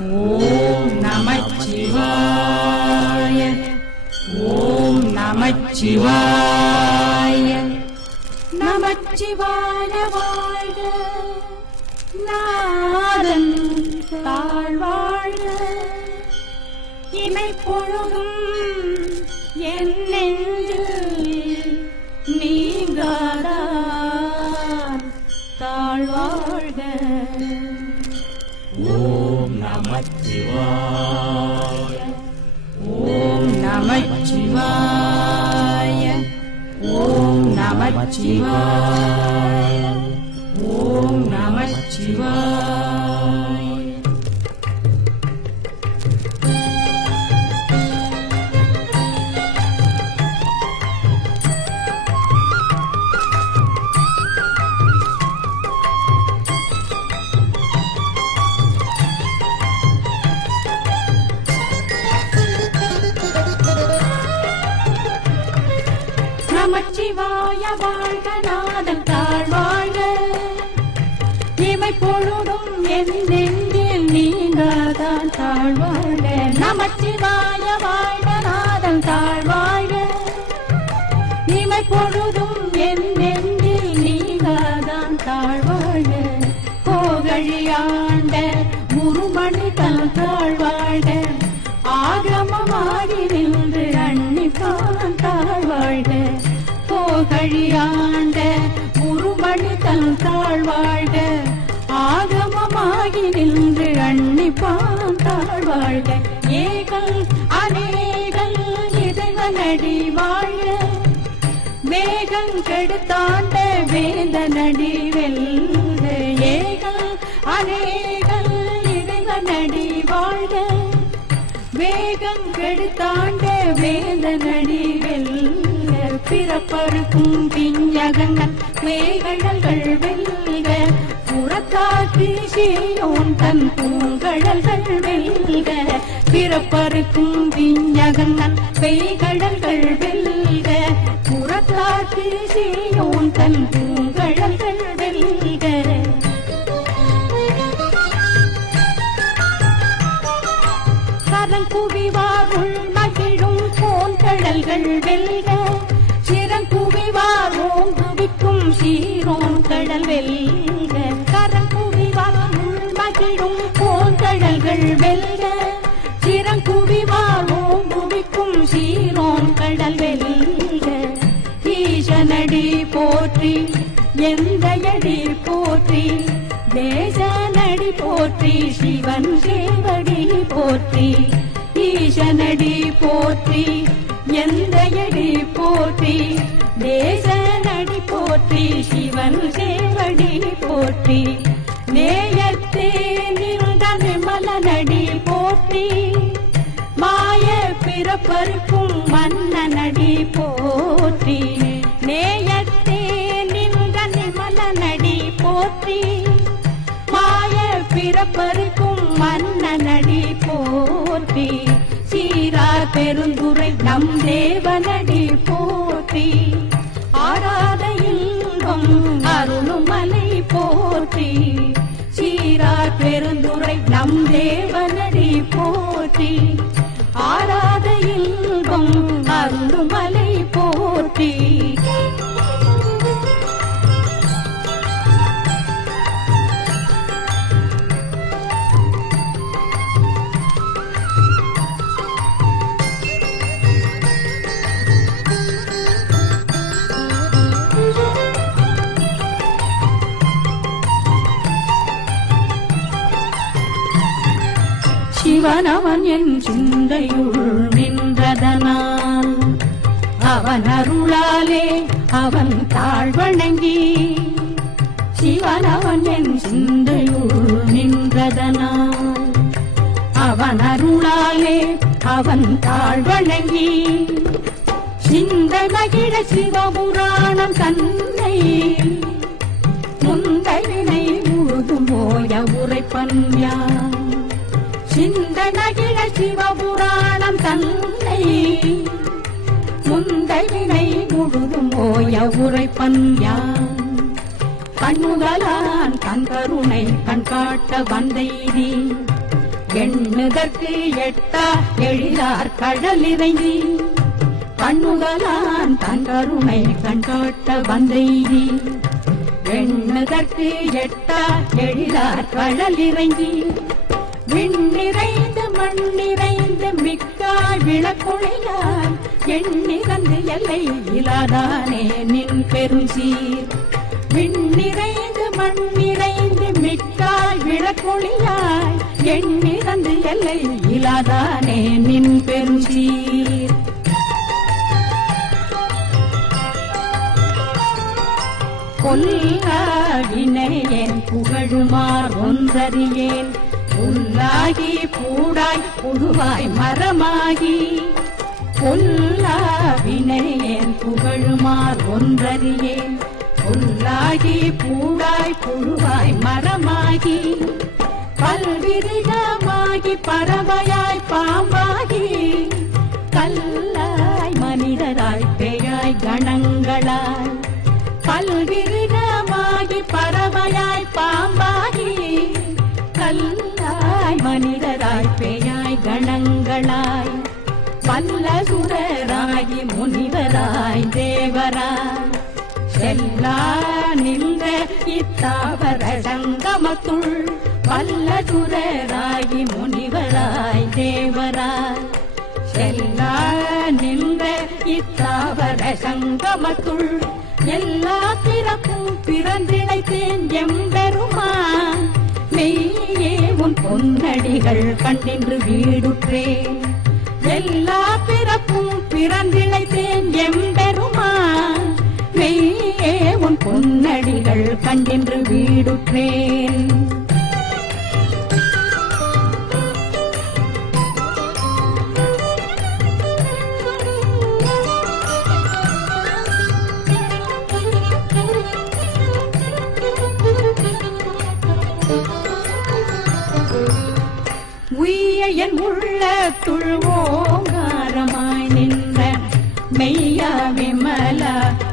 ஓம் நமச்சிவாய. ஓம் நமச்சிவாய. நமச்சிவாய வாழ்க. நாதன் தாழ்வாழ்க. இமைப்பொழுதும் என் நெஞ்சில் நீங்காதான் தாழ்வாழ்க. ஓம் நமச்சிவாய. ஓம் நமச்சிவாய. ஓம் நமச்சிவாய. ஓம் நமச்சிவாய. நமச்சிவாய வாழ்க. நாதன் தாழ்வாழ்க. இமைப்பொழுதும் என் நெஞ்சில் நீங்காதான் தாழ்வாழ்க. நமச்சிவாய வாழ்க. நாதன் தாழ்வாழ்க. இமைப்பொழுதும் என் நெஞ்சில் நீங்காதான் தாழ்வாழ்க. கோகழியாண்ட குருமணி தன் தாழ்வாழ்க. ஆகமமாகி நின்று அன்னிப்பான் தாழ்வாழ்க. கோகழியாண்ட குருமணி தன் தாழ்வாழ்க. ஆகமமாகி நின்று அன்னிப்பான் தாழ்வாழ்க. ஏகல் அநேகல் இறைவனடி வாழ்க. வேகம் கெடுத்தாண்ட வேந்தனடி வெல்க. ஏகல் அநேகல் இறைவனடி வாழ்க. வேகம் கெடுத்தாண்ட வேந்தனடி வெல்க. பிறப்பருக்கும் பிஞ்சகங்கள் வேகடல்கள் வெல்க. புறத்தாக்கு சீயோன் தன் பூங்கடல்கள் வெல்க. பிறப்பருக்கும் பிஞ்சகங்கள் வேகடல்கள் வெல்க. புறத்தாக்கு சீயோன் தன் பூங்கடல்கள் வெல்க. கரங்குவிவார் உள் மகிழும் போன்கடல்கள் வெல்க. சிறங்குவிவார் ஓங்குவிக்கும் சீரோன் கடல் வெல்க. கரங்குவிவார் உள் மகிழும் போன்கடல்கள் வெல்க. சிறங்குவிவார் ஓங்குவிக்கும் சீரோன் கடல் வெல்க. ஈசனடி போற்றி எந்தையடி போற்றி. தேசனடி போற்றி சிவன் சேவடி போற்றி. ஈசனடி போற்றி எந்தையடி போற்றி. தேசனடி போற்றி சிவன் சேவடி போற்றி. நேயத்தே நின்ற நிமலனடி போற்றி. மாய பிறப்பருக்கும் மன்னனடி போற்றி. நேயத்தே நின்ற நிமலனடி போற்றி. மாய பிறப்பருக்கும் மன்னனடி போற்றி. சீரார் பெருந்துரை நம் தேவனடி போற்றி. ஆராத இன்பம் அருளுமலை போற்றி. சீரார் பெருந்துரை நம் தேவனடி போற்றி. ஆராத இன்பம் அருளுமலை போற்றி. சிவனவன் என் சிந்தையுள் நின்றதனால். அவன் அருளாலே அவன் தாழ்வணங்கி. சிவனவன் என் சிந்தையுள் நின்றதனால். அவன் அருளாலே அவன் தாழ்வணங்கி. சிந்தை மகிழ சிவபுராணம் தன்னை. முந்தைவினை முழுதும் போய உரைப்பன் யான். சிந்தை மகிழ சிவபுராணம் தன்னை. முந்தைவினை முழுதும் போய உரைப்பன் யான். கண்ணுதலான் கண் கருணை கண் காட்ட வந்தைதி. எண்ணுதற்கு எட்டா எழிலார் கடலிறங்கி கண்ணுதலான் தன் கருணை கண்காட்ட வந்தெய்தி எண்ணுதற்கு எட்டா எழிலார் கடலிறங்கி விண்ணிறைந்து மண்ணிறைந்து மிக்காய் விளக்கொழியார் எண்ணிறந்து எல்லை இலாதானே நின் பெருஞ்சீர் விண்ணிறைந்து மண்ணிறைந்து மிக்காய் விளக்கொழியாய் எண்ணிறந்து எல்லை இலாதானே நின் பெருஞ்சீர் கொல்லாவினையேன் புகழுமார் ஒன்றறியேன் புல்லாகி பூடாய் புழுவாய் மரமாகி கொல்லாவினையேன் புகழுமார் ஒன்றறியேன் புல்லாகி பூடாய் புழுவாய் மரமாகி பல்விருகமாகி பறவையாய் பாம்பாகி கல்லாய் மனிதராய் பேயாய் கணங்களாய் பல்விருகமாகி பறவையாய் பாம்பாகி கல்லாய் மனிதராய் பேயாய் கணங்களாய் வல்ல சுரராகி முனிவராய் தேவராய் செல்லா நின்ற இத்தாவர சங்கமத்துள் வல்ல சுரராகி முனிவராய் தேவராய் செல்லா நின்ற இத்தாவர சங்கமத்துள் எல்லா பிறப்பும் பிறந்திழைத்தேன் எம்பெருமான் மெய்யே உன் பொன்னடிகள் கண்டின்று வீடுற்றேன் எல்லா பிறப்பும் பிறந்திழைத்தேன் எம்பெருமான் மெய்யே உன் பொன்னடிகள் கண்டின்று வீடுற்றேன் என் உள்ளத்துள் ஓங்காரமாய் நின்ற மெய்யா விமல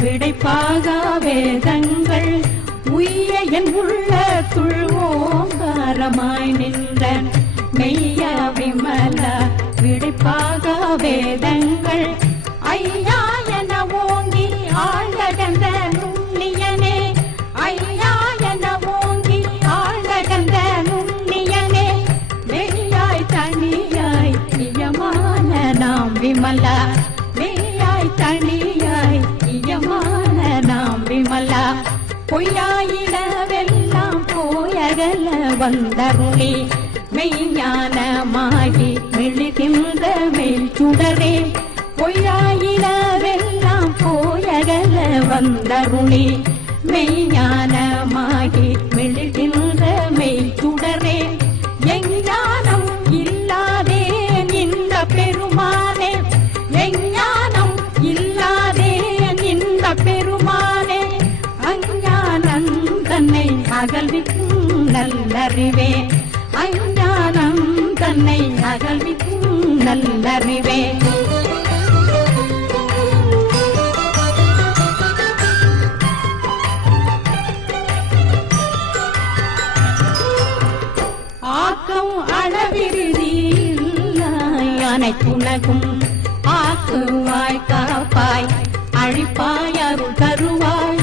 விடைப்பாக வேதங்கள் உய்ய என் உள்ளத்துள் ஓங்காரமாய் நின்ற மெய்யா விமல விடைப்பாக வேதங்கள் ஐயா என ஓங்கி ஆழ்கந்த நுண்ணியனே ஐயா என ஓங்கி ஆழ்கந்த நுண்ணியனே தனியாய் இயமான நாம் விமலா மெய்யாய் தனியாய் இயமான நாம் விமலா பொய்யாயிடவெல்லாம் போயகல வந்தருளி மெய்ஞானமாகி மெழுகின்ற மெய் சுடரே பொய்யாயிடவெல்லாம் போயகல வந்தருளி மெய்ஞானமாகி மெழுகின்ற மெய் சுடரே எஞ்ஞானம் இல்லாதே இந்த பெருமானே எஞ்ஞானம் இல்லாதே இந்த பெருமானே அஞ்ஞானம் தன்னை அகழ்விக்கும் நல்லறிவே அஞ்ஞானம் தன்னை அகழ்விக்கும் நல்லறிவே ஆக்கம் அளவிருதில்லாய் அனைத்துலகும் ஆக்குவாய் காப்பாய் அழிப்பாய் அருள் தருவாய்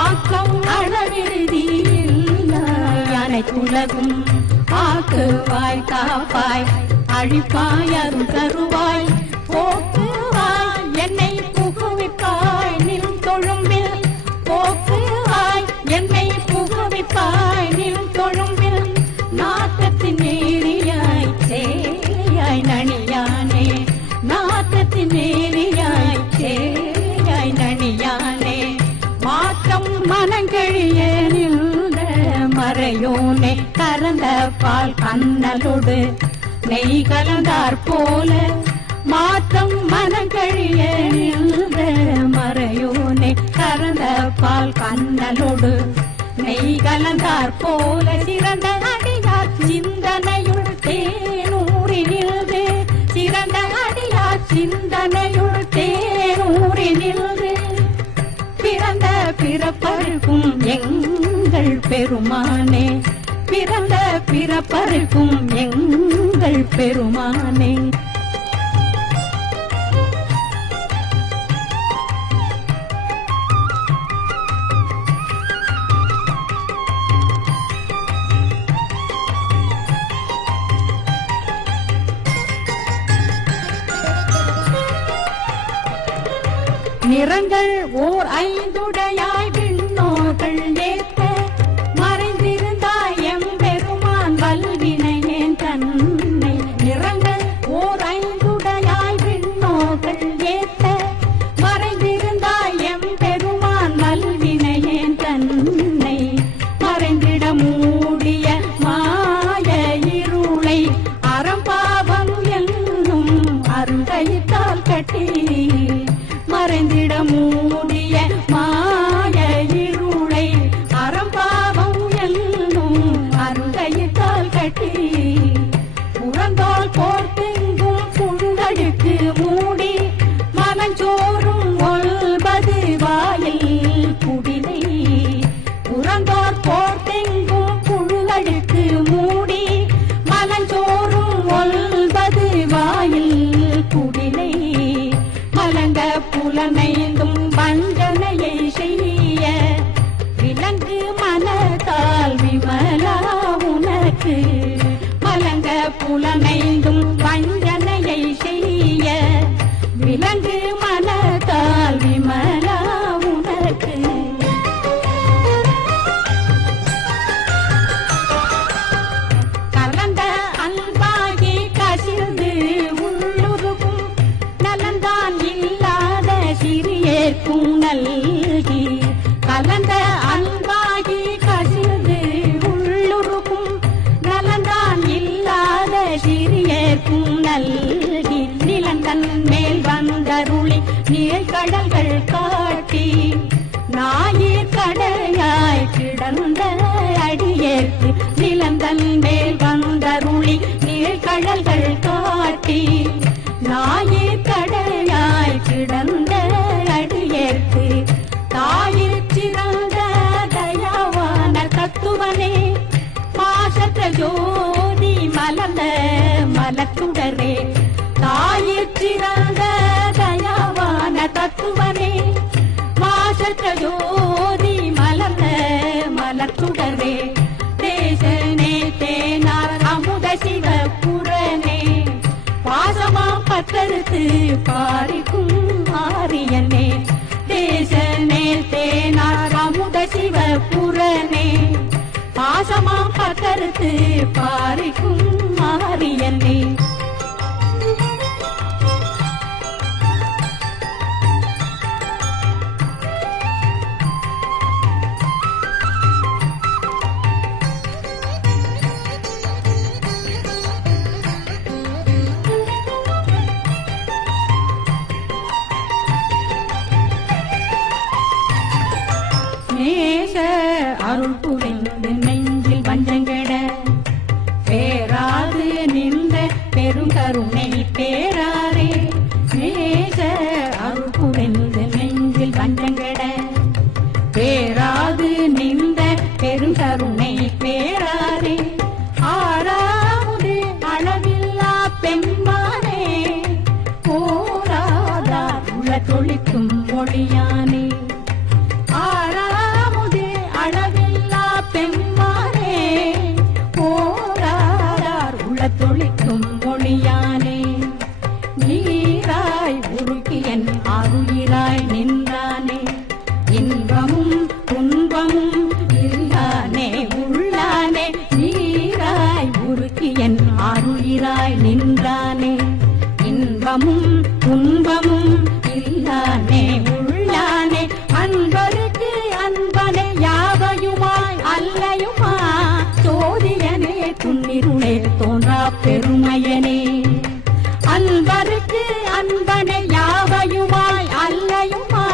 ஆக்கம் அளவிருதில்லாய் அனைத்துலகும் ஆக்குவாய் காப்பாய் அழிப்பாய் அருள் தருவாய் போக்குவாய் என்னை புகுவிப்பாய் நின் தொழும்பில் போக்குவாய் என்னை புகுவிப்பாய் நின் தொழும்பில் நாட்டத்தின் நேரியாய் சேயாய் நணியானே நாட்டத்தின் நேரியாய் சேயாய் நணியானே மாற்றம் மனங்கழிய நின்ற மறையோனே கறந்த பால் கண்ணலோடு நெய் கலந்தார் போல மாற்றம் மனங்கழிய நின்ற மறையோனே கறந்த பால் கண்ணலோடு நெய் கலந்தார் போல சிறந்த அடியார் சிந்தனையுள் தேனூரினில்து சிறந்த அடியார் சிந்தனையுள் தேனூரினில்து பிறந்த பிறப்பருக்கும் எங்கள் பெருமானே பிறந்த பிறப்பருக்கும் எங்கள் பெருமானே. நிறங்கள் ஓர் ஐந்துடையாய் விண்ணோர்கள் ஏத்த மறைந்திருந்தாய் எம்பெருமான் வல்வினையேன் தன்னை. நிறங்கள் ஓர் ஐந்துடையாய் விண்ணோர்கள் ஏத்த மறைந்திருந்தாய் எம்பெருமான் வல்வினையேன் தன்னை. மறைந்திட மூடிய மாய இருளை அறம்பாவம் என்னும் அருங்கைத்தால் கட்டி மறைந்திட மூடிய மாய இருளை அறம்பாவம் என்னும் அருங்கைத்தால் கட்டி புறந்தோல் போர்த்தெங்கும் புழுதடுக்கு மூடி மனஞ்சோறும் ஒல்பது வாயில் குடிலை. புறந்தோல் போர்த்தெங்கும் புழுதடுக்கு மூடி மனஞ்சோறும் ஒல்பது வாயில் குடிலை. மலங்க புலனைந்தும் வஞ்சனையை செய்ய விலங்கு மனத்தால் விமலா உனக்கு. மலங்க புலனைந்தும் வஞ்சனையை செய்ய விலங்கு மனத்தால் விமலா உனக்கு. கலந்த அன்பாகி கசிந்து உள்ளுருகும் நலந்தான் இல்லாத சிறியேற்கும் நல்கி. கலந்த அன்பாகி கசிந்து உள்ளுருகும் நலந்தான் இல்லாத சிறியேற்கும் நல்கி. நிலந்தன் மேல் வந்தருளி நீழ்கடல்கள் காட்டி ஞாயிற் கடையாய் கிடந்த அடியேற்கு. நிலந்தன் மேல் வந்தருளி நீழ்கடல்கள் காட்டி ஞாயிற் கடையாய் கிடந்த அடியேற்கு. தாயிற் சிறந்த தயாவான தத்துவனே பாசத்த ஜோதி மலர்ந்த மலத்துடரே. தாயிற் சிறந்த தயாவான தத்துவனே பாசத்த ஜோதி மலர்ந்த மலத்துடரே. தேசனே தேனார் அமுத சிவ புறனே பாசமா பத்தறுத்து பாரிக்கும் ஆரியனே. தேசனே தேனார் அமுத சிவ புறனே பாசமா பத்தறுத்து பாரிக்கும் ஆரியனே. நேச அருள் புரிந்து நெஞ்சில் வஞ்சங்கட பேராது நின்ற பெருங்கருணை பேராரே. நேச அருள் புரிந்து நெஞ்சில் வஞ்சங்கட பேராது நின்ற பெருங்கருணை பேராரே. ஆறாவது அளவில்லா பெண்மானே போராதார் உள தொழிக்கும் மொழியானே. ஆறாவது அளவில்லா பெண்மானே போராதார் உள தொழிக்கும் மொழியானே. நீராய் உருக்கியன் அருயிராய் நின்றானே. இன்பமும் துன்பமும் இல்லானே உள்ளானே. நீராய் உருக்கியன் அருயிராய் நின்றானே. இன்பமும் துன்பமும் இல்லானே உள்ளானே. அன்பருக்கு அன்பனை யாவையுமாய் அல்லையுமா சோதியனே துன்னிருளே தோன்றா பெருமையனே. அன்பருக்கு அன்பனை யாவையுமாய் அல்லையுமா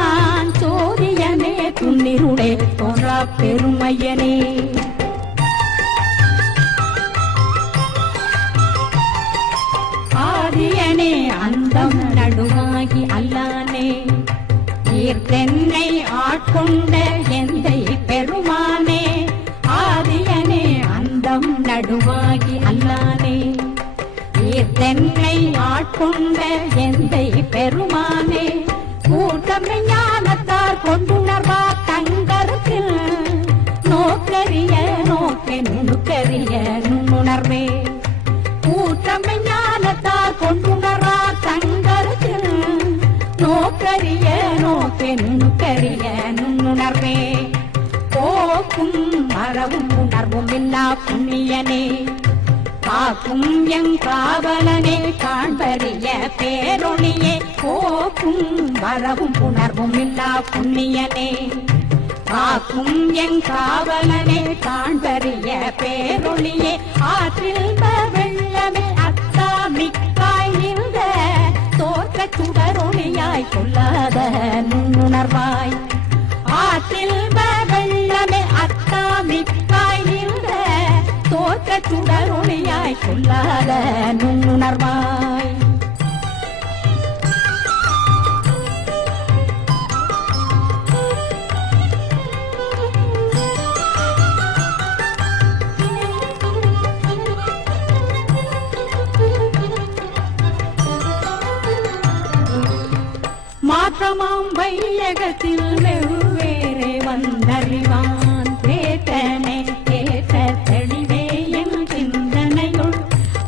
சோதியனே துன்னிருளே தோன்றா பெருமையனே. ஆதியனே அந்தம் நடுவாகி அல்லானே. ஈர்த்தென்னை ஆட்கொண்ட எந்தை பெருமானே. ஆதியனே அந்தம் நடுவாகி அல்லானே. ஆட்கொண்ட எந்தை பெருமானே கூட்டமை ஞானத்தார் கொண்டுணர்வா தங்கருத்தில் நோக்கரிய நோக்கே நுணுக்கரிய நுண்ணுணர்வே கூட்டமை ஞானத்தார் கொண்டுணர்வா தங்கருத்தில் நோக்கரிய நோக்கே நுணுக்கரிய நுண்ணுணர்வே போக்கும் மறவும் உணர்வும் இல்லா புண்ணியனே காக்கும் எங் காவலனே காண்பறிய பேரொளியே போக்கும் வரவும் உணர்வும் இல்லா புண்ணியனே காக்கும் எங் காவலனே காண்பறிய பேரொளியே ஆற்றில் வெள்ளமே அத்தா மிக்காய் நின்ற தோற்ற சுடரொளியாய் கொள்ளாத நுண்ணுணர்வாய் ஆற்றில் வெள்ளமே அத்தா மிக்காய் நின்ற தோற்ற சுடரொளியாய் கொள்ளாத நுண்ணுணர்வாய் மாற்றமாம் வையகத்தில் வெவ்வேறே வந்தறிவான் தேத்தனை தேத்த தெளிவே என் சிந்தனையுள்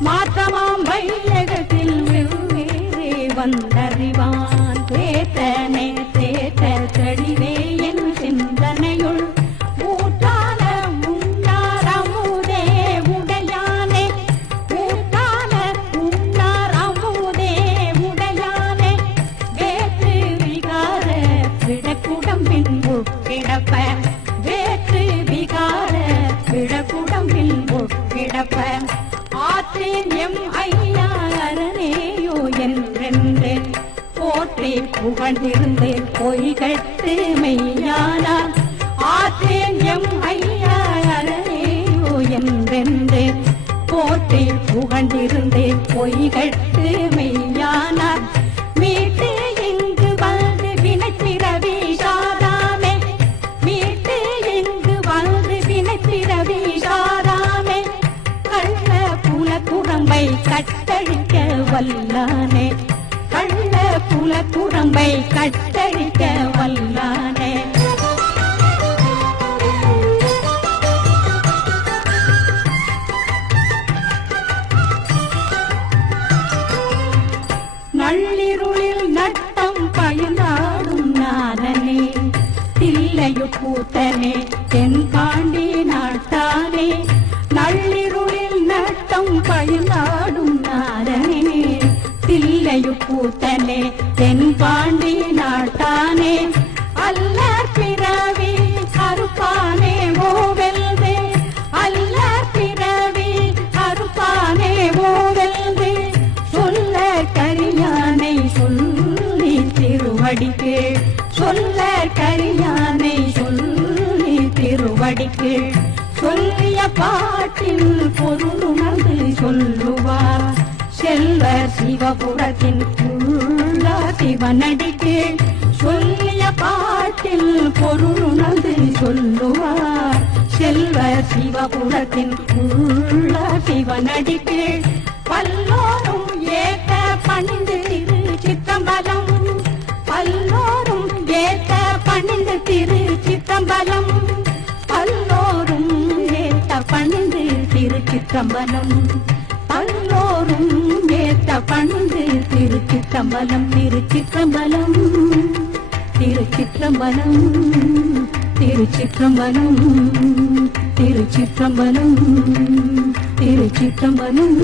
மாற்றமாம் வையகத்தில் வெவ்வேறே வந்தறிவான் தேத்தனை தேத்த தெளிவே என் சிந்தனையுள் ஊட்டான உண்ணார் அமுதே உடையானே ஊட்டான உண்ணார் அமுதே உடையானே வேற்று விகார விடக்குடம்பின் உட்கிடப்ப வேற்று விகார விடக்குடம்பின் உட்கிடப்ப ஆற்றேன் எம் ஐயா அரணேயோ என்றென்று போற்றி புகழ்ந்திருந்து பொய்கட்டு மெய்யானார் ஆற்றேன் எம் ஐயா அரணேயோ என்றென்று போற்றி புகழ்ந்திருந்து பொய்கட்டு மெய்யானார் மீட்டு இங்கு வந்து வினைப்பிறவி சாராமே மீட்டு இங்கு வந்து வினைப்பிறவி சாராமே கள்ள புலக்குரம்பை கட்டழிக்க வல்லானே கள்ள புலக்குரம்பை கட்டழிக்க வல்லானே நள்ளிருளில் நட்டம் பயனாடும் நாதனே தில்லையு கூத்தனே தென்பாண்டி நாட்டானே நள்ளிருளில் நட்டம் பயனாடும் நாதனே தில்லையு கூத்தனே தென்பாண்டி நாட்டானே அல்ல பிறவி அறுப்பானே ஓவெல்தே அல்ல பிறவி அறுப்பானே ஓவெல்தே சொல்ல கரியானை சொல்லி திருவடிக்கு சொல்ல கரியானை சொல்லி திருவடிக்கு சொல்லிய பாட்டில் பொருளுணர்ந்து சொல்லுவார் செல்வ சிவபுரத்தின் உள்ள சிவனடிக்கு சொல்லிய பாட்டில் பொருளுணர்ந்து சொல்லுவார் செல்வ சிவபுரத்தின் உள்ள சிவனடிக்கு பல்லோரும் ஏத்த பணிந்து திரு சித்தம்பலம் பல்லோரும் ஏத்த பணிந்து திரு சித்தம்பலம் பல்லோரும் ஏத்த பணிந்து திரு சித்தம்பலம் பல்லோரும் ஏத்த பணிந்து திரு சித்தம்பலம் திருச்சிற்றம்பலம் திருச்சிற்றம்பலம் திருச்சிற்றம்பலம் திருச்சிற்றம்பலம் திருச்சிற்றம்பலம்